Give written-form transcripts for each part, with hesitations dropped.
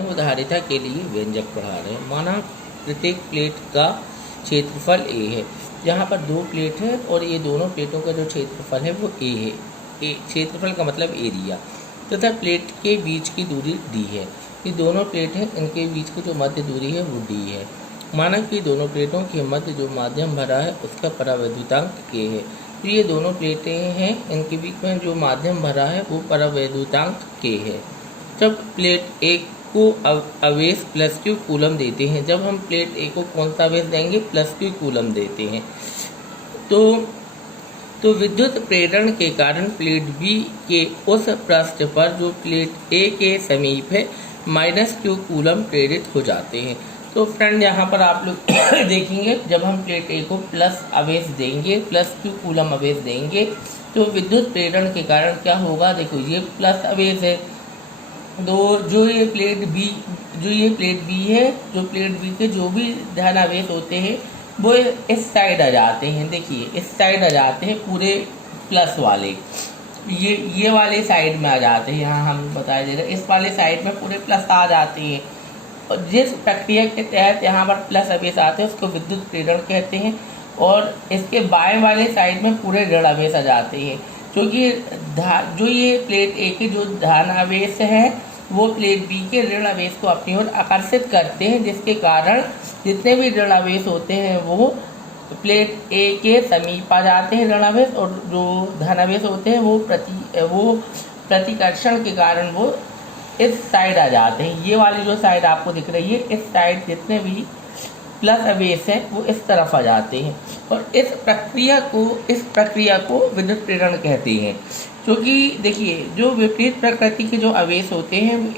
उदाहरणता के लिए व्यंजक पढ़ा रहे हैं। माना प्रत्येक प्लेट का क्षेत्रफल ए है। यहाँ पर दो प्लेट है और ये दोनों प्लेटों का जो क्षेत्रफल है वो ए है। ए क्षेत्रफल का मतलब एरिया, तथा प्लेट के बीच की दूरी डी है। ये दोनों प्लेट हैं, इनके बीच की जो मध्य दूरी है वो डी है। माना कि दोनों प्लेटों के मध्य जो माध्यम भरा है उसका परावैद्युतांक के है। तो ये दोनों प्लेटें हैं, इनके बीच में जो माध्यम भरा है वो परावैद्युतांक के है। जब प्लेट ए को आवेश प्लस क्यू कूलम देते हैं, जब हम प्लेट ए को कौन सा आवेश देंगे, प्लस क्यू कूलम देते हैं, तो विद्युत प्रेरण के कारण प्लेट बी के उस पृष्ठ पर जो प्लेट ए के समीप है माइनस क्यू कूलम प्रेरित हो जाते हैं। तो फ्रेंड यहाँ पर आप लोग देखेंगे, जब हम प्लेट ए को प्लस आवेश देंगे, प्लस क्यू कूलम आवेश देंगे, तो विद्युत प्रेरण के कारण क्या होगा, देखो ये प्लस आवेश है, तो जो ये प्लेट बी है, जो प्लेट बी के जो भी धन आवेश होते हैं वो इस साइड आ जाते हैं। देखिए इस साइड आ जाते हैं, पूरे प्लस वाले ये वाले साइड में आ जाते हैं। यहाँ हम बता दे रहे हैं, इस वाले साइड में पूरे प्लस आ जाते हैं। और जिस प्रक्रिया के तहत यहाँ पर प्लस आवेश आते हैं उसको विद्युत प्रेरण कहते हैं, और इसके बाएं वाले साइड में पूरे ऋण आवेश आ जाते हैं। क्योंकि जो ये प्लेट ए के जो धन आवेश है वो प्लेट बी के ऋण आवेश को अपनी ओर आकर्षित करते हैं, जिसके कारण जितने भी ऋण आवेश होते हैं वो प्लेट ए के समीप आ जाते हैं ऋण आवेश, और जो धन आवेश होते हैं वो प्रतिकर्षण के कारण वो इस साइड आ जाते हैं। ये वाली जो साइड आपको दिख रही है, इस साइड जितने भी प्लस आवेश है वो इस तरफ आ जाते हैं, और इस प्रक्रिया को विद्युत प्रेरण कहते हैं। क्योंकि देखिए जो विपरीत प्रकृति के जो आवेश होते हैं वो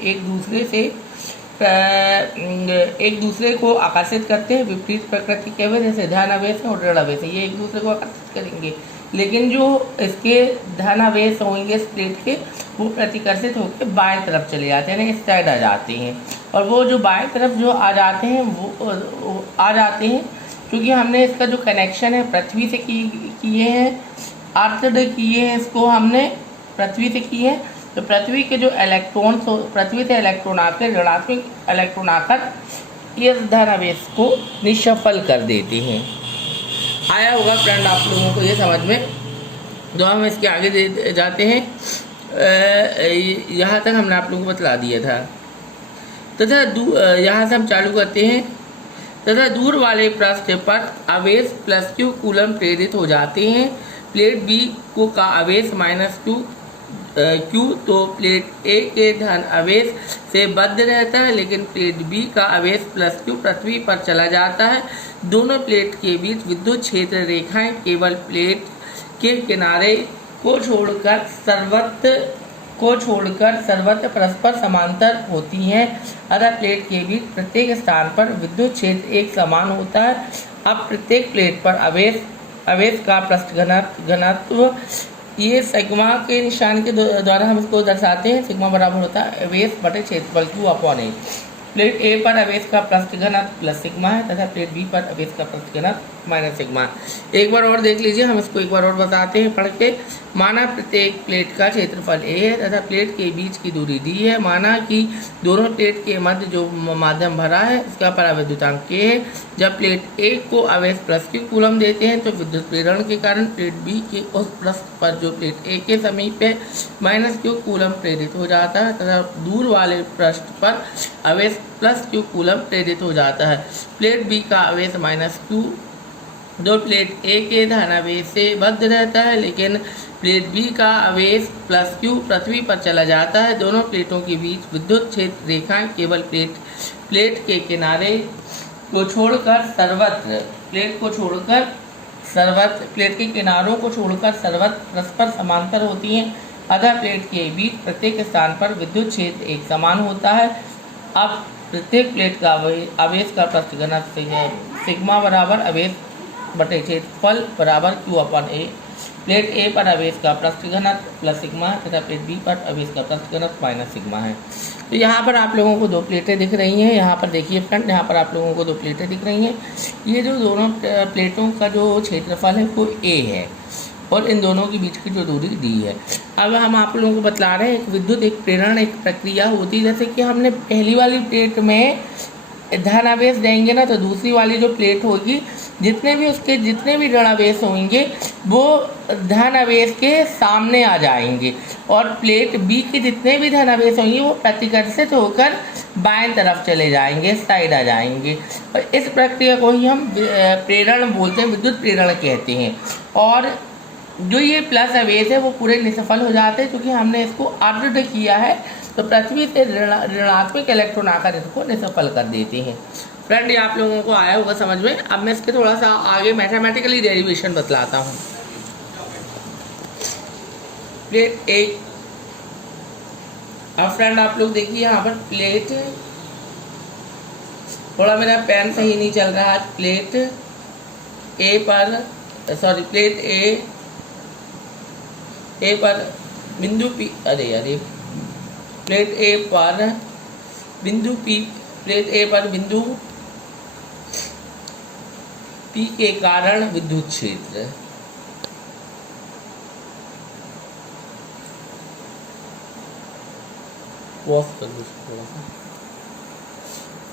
एक दूसरे को आकर्षित करते हैं। विपरीत प्रकृति के आवेश जैसे धन आवेश है और ऋण आवेश है, ये एक दूसरे को आकर्षित करेंगे, लेकिन जो इसके धन आवेश होंगे इस प्लेट के, वो प्रतिकर्षित होकर बाएं तरफ चले जाते हैं, इस साइड आ जाते हैं। और वो जो बाएं तरफ जो आ जाते हैं वो आ जाते हैं क्योंकि हमने इसका जो कनेक्शन है पृथ्वी से किए हैं, अर्थ किए हैं, इसको हमने पृथ्वी से किए हैं। तो पृथ्वी के जो इलेक्ट्रॉन, पृथ्वी से इलेक्ट्रॉन आकर ऋणात्मक इलेक्ट्रॉन आकर इस धन आवेश को निष्फल कर देते हैं। आया होगा फ्रेंड आप लोगों को ये समझ में। तो हम इसके आगे जाते हैं, यहाँ तक हमने आप लोगों को बतला दिया था। तथा यहाँ से हम चालू करते हैं। तथा दूर वाले पृष्ठ पर आवेश प्लस क्यू कूलम प्रेरित हो जाते हैं। प्लेट बी को का आवेश माइनस क्यू तो प्लेट ए के धन आवेश से बद्ध रहता है, लेकिन प्लेट बी का आवेश प्लस क्यू पृथ्वी पर चला जाता है। दोनों प्लेट के बीच विद्युत क्षेत्र रेखाएं केवल प्लेट के किनारे को छोड़कर सर्वत्र परस्पर समांतर होती हैं। अतः प्लेट के बीच प्रत्येक स्थान पर विद्युत क्षेत्र एक समान होता है। अब प्रत्येक प्लेट पर आवेश का पृष्ठ घनत्व, ये सिग्मा के निशान के द्वारा हम इसको दर्शाते हैं। सिग्मा बराबर होता है आवेश बटे क्षेत्रफल Q/A। प्लेट ए पर आवेश का पृष्ठ घनत्व प्लस सिग्मा है तथा प्लेट बी पर आवेश का पृष्ठ घनत्व माइनस सिग्मा। एक बार और देख लीजिए, हम इसको एक बार और बताते हैं पढ़ के। माना प्रत्येक प्लेट का क्षेत्रफल ए है तथा प्लेट के बीच की दूरी डी है। माना कि दोनों प्लेट के मध्य जो माध्यम भरा है उसका परावैद्युतांक के है। जब प्लेट ए को आवेश प्लस क्यू कूलम देते हैं तो विद्युत प्रेरण के कारण प्लेट बी के उस पृष्ठ पर जो प्लेट ए के समीप है माइनस क्यू कूलम प्रेरित हो जाता है तथा दूर वाले पृष्ठ पर आवेश प्लस क्यू कूलम प्रेरित हो जाता है। प्लेट बी का आवेश माइनस क्यू जो प्लेट ए के धन आवेश से बद्ध रहता है, लेकिन प्लेट बी का आवेश प्लस क्यू पृथ्वी पर चला जाता है। दोनों प्लेटों के बीच विद्युत क्षेत्र रेखाएं केवल प्लेट के किनारे को छोड़कर प्लेट के किनारों को छोड़कर सर्वत्र परस्पर समांतर होती हैं। अतः प्लेट के बीच प्रत्येक स्थान पर विद्युत क्षेत्र एक समान होता है। अब प्रत्येक प्लेट का आवेश का पृष्ठ घनत्व सिग्मा बराबर आवेश बटे क्षेत्रफल बराबर Q/A। प्लेट ए पर आवेश का पृष्ठ घनत्व प्लस सिग्मा तथा प्लेट बी पर आवेश का पृष्ठ घनत्व माइनस सिग्मा है। तो यहाँ पर आप लोगों को दो प्लेटें दिख रही हैं। यहाँ पर देखिए फ्रेंड, यहाँ पर आप लोगों को दो प्लेटें दिख रही हैं। ये जो दोनों प्लेटों का जो क्षेत्रफल है वो ए है। और इन दोनों के बीच की जो दूरी दी है। अब हम आप लोगों को बतला रहे हैं एक विद्युत एक प्रेरण एक प्रक्रिया होती है। जैसे कि हमने पहली वाली प्लेट में धन आवेश देंगे ना, तो दूसरी वाली जो प्लेट होगी जितने भी ऋण आवेश होंगे वो धन आवेश के सामने आ जाएंगे, और प्लेट बी के जितने भी धन आवेश होंगे वो प्रतिकर्षित होकर बाएं तरफ चले जाएंगे, साइड आ जाएंगे। और इस प्रक्रिया को ही हम प्रेरण बोलते हैं, विद्युत प्रेरण कहते हैं। और जो ये प्लस आवेश है वो पूरे निष्फल हो जाते हैं, क्योंकि हमने इसको अर्ध किया है, तो पृथ्वी से ऋणात्मक इलेक्ट्रॉन आकर इसको निष्फल कर देते हैं। फ्रेंड, ये आप लोगों को आया होगा समझ में। अब मैं इसके थोड़ा सा आगे मैथमेटिकली डेरिवेशन बतलाता हूँ। प्लेट एक, अब फ्रेंड आप लोग देखिए यहाँ पर प्लेट, थोड़ा मेरा पेन सही नहीं चल रहा है। प्लेट ए पर, सॉरी, प्लेट ए पर बिंदु पी, प्लेट ए पर बिंदु पी, प्लेट ए पर बिंदु पी के कारण विद्युत क्षेत्र,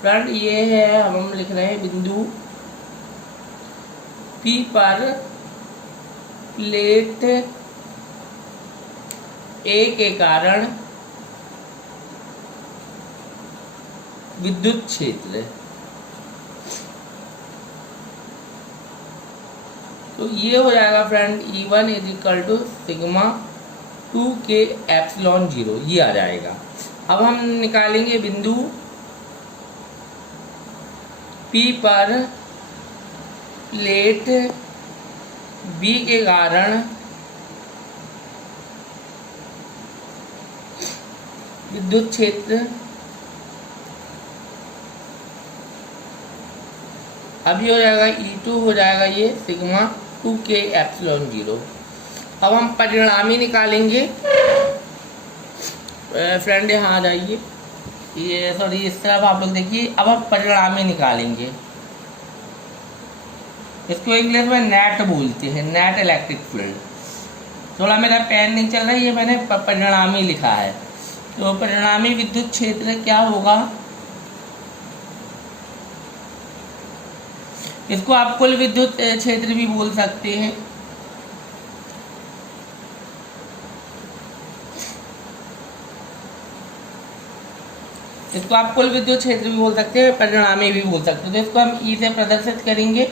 फ्रेंड ये है, हम लिख रहे हैं बिंदु पी पर प्लेट ए के कारण विद्युत क्षेत्र। तो ये हो जाएगा friend E1 is equal to sigma 2K epsilon 0, ये आ जाएगा। अब हम निकालेंगे बिंदु P पर प्लेट B के कारण विद्युत क्षेत्र। अभी हो जाएगा E2 हो जाएगा ये सिग्मा 2K एप्सिलॉन 0। अब हम परिणामी निकालेंगे। फ्रेंड यहाँ आ जाइए, ये सॉरी इस तरफ आप लोग देखिए। अब हम परिणामी निकालेंगे, इसको इंग्लिश में नेट बोलते हैं, नेट इलेक्ट्रिक फील्ड। थोड़ा मेरा पेन नहीं चल रहा है, ये मैंने परिणामी लिखा है। तो परिणामी विद्युत क्षेत्र क्या होगा, इसको आप कुल विद्युत क्षेत्र भी बोल सकते हैं। इसको आप कुल विद्युत क्षेत्र भी बोल सकते हैं, परिणामी भी बोल सकते हैं। तो इसको हम ई से प्रदर्शित करेंगे,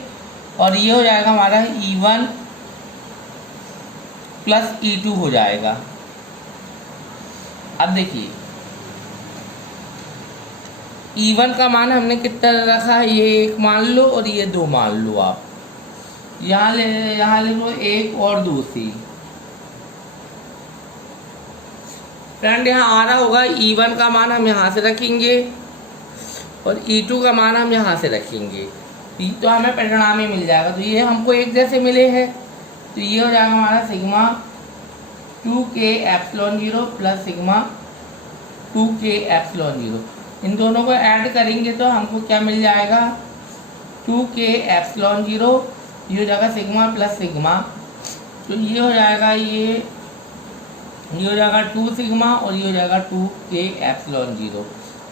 और ये हो जाएगा हमारा E1 प्लस E2 हो जाएगा। अब देखिए E1 का मान हमने कितना रखा है, ये 1 मान लो और ये 2 मान लो। आप यहाँ ले लो 1 और 2 सी। फ्रेंड यहाँ आ रहा होगा E1 का मान हम यहाँ से रखेंगे और E2 का मान हम यहाँ से रखेंगे, तो हमें परिणामी मिल जाएगा। तो ये हमको एक जैसे मिले हैं, तो ये हो जाएगा हमारा sigma 2K epsilon 0 plus sigma 2K epsilon 0। इन दोनों को ऐड करेंगे तो हमको क्या मिल जाएगा, 2K एप्सिलॉन 0, ये हो जाएगा सिग्मा प्लस सिग्मा। तो ये हो जाएगा ये हो जाएगा 2 सिग्मा और ये हो जाएगा 2K एप्सिलॉन 0।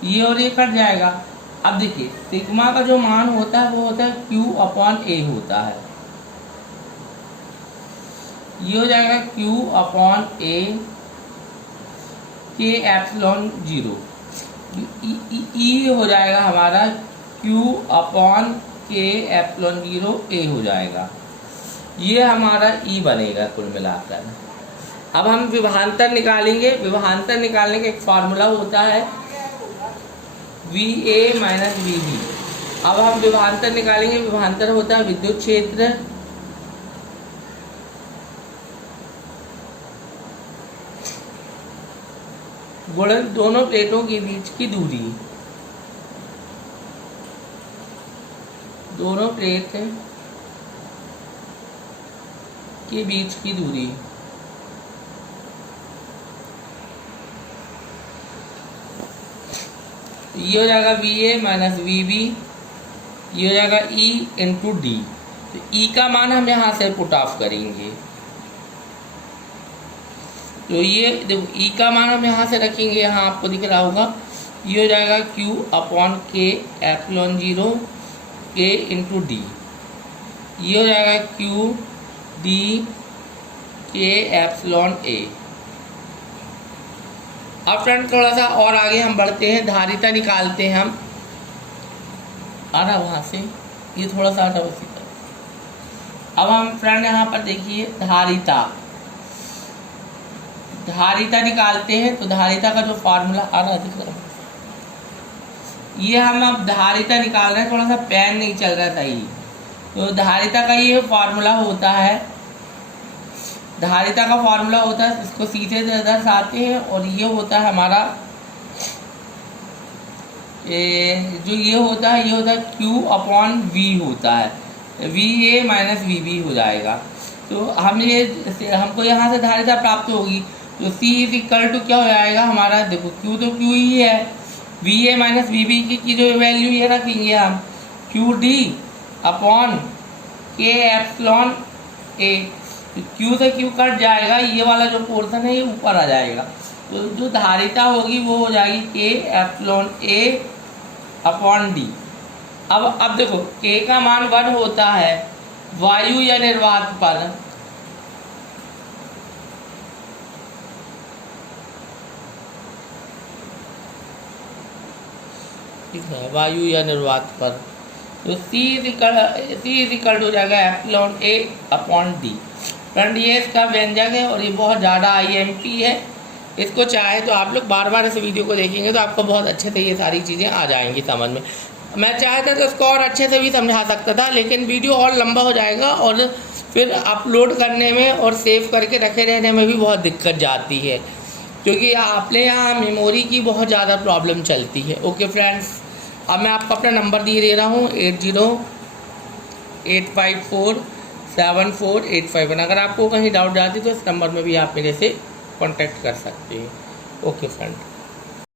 ये और ये कट जाएगा। अब देखिए सिग्मा का जो मान होता है वो होता है Q/A होता है। ये हो जाएगा Q/A K एप्सिलॉन 0। ई हो जाएगा हमारा Q/K एप्सिलॉन 0 A हो जाएगा। ये हमारा ई बनेगा कुल मिलाकर। अब हम विभवांतर निकालेंगे। विभवांतर निकालने का एक फार्मूला होता है VA माइनस VB। अब हम विभवांतर निकालेंगे। विभवांतर होता है विद्युत क्षेत्र गुणन दोनों प्लेटों के बीच की दूरी। दोनों प्लेट के बीच की दूरी। ये हो जाएगा VA माइनस VB, ये हो जाएगा E इंटू D। तो E का मान हम यहाँ से पुट ऑफ करेंगे। तो ये देखो ई का मान हम यहाँ से रखेंगे, यहाँ आपको दिख रहा होगा, ये हो जाएगा Q अपॉन के एप्सिलॉन 0 के इंटू डी, ये हो जाएगा Q डी के एप्सिलॉन ए। अब फ्रेंड थोड़ा सा और आगे हम बढ़ते हैं, धारिता निकालते हैं हम, आ रहा वहाँ से, ये थोड़ा सा हटा उसी तरह। अब हम फ्रेंड यहाँ पर देखिए धारिता निकालते हैं, तो धारिता का जो फार्मूला आ रहा दिख रहा है, ये हम अब धारिता निकाल रहे हैं, थोड़ा सा पेन नहीं चल रहा था ये। तो धारिता का ये फार्मूला होता है, धारिता का फार्मूला होता है, इसको सीधे दर्शाते हैं, और ये होता है हमारा जो ये होता है Q अपॉन V होता है, VA माइनस VB हो जाएगा। तो हम ये हमको यहाँ से धारिता प्राप्त होगी, तो C इज इक्वल टू क्या हो जाएगा हमारा, देखो Q तो Q ही है, VA माइनस VB की जो वैल्यू ये रखेंगे हम QD अपॉन के एप्सिलॉन A। तो Q से Q कट जाएगा, ये वाला जो पोर्शन है ये ऊपर आ जाएगा, तो जो धारिता होगी वो हो जाएगी के एप्सिलॉन A अपॉन डी। अब देखो K का मान 1 होता है वायु या निर्वात पर, ठीक है, वायु या निर्वात पर, तो C इज इक्वल हो जाएगा epsilon A upon D. Friend ये इसका व्यंजक है और ये बहुत ज़्यादा IMP है, इसको चाहे तो आप लोग बार बार इस वीडियो को देखेंगे तो आपको बहुत अच्छे से ये सारी चीज़ें आ जाएंगी समझ में। मैं चाहता तो इसको और अच्छे से भी समझा सकता था, लेकिन वीडियो और लंबा हो जाएगा और फिर अपलोड करने में और सेव करके रखे रहने में भी बहुत दिक्कत जाती है, क्योंकि अपने यहाँ मेमोरी की बहुत ज़्यादा प्रॉब्लम चलती है। ओके फ्रेंड्स, अब मैं आपको अपना नंबर दे रहा हूँ 8085474851। अगर आपको कहीं डाउट जाती तो इस नंबर में भी आप मेरे से कॉन्टैक्ट कर सकते हैं। Okay friend.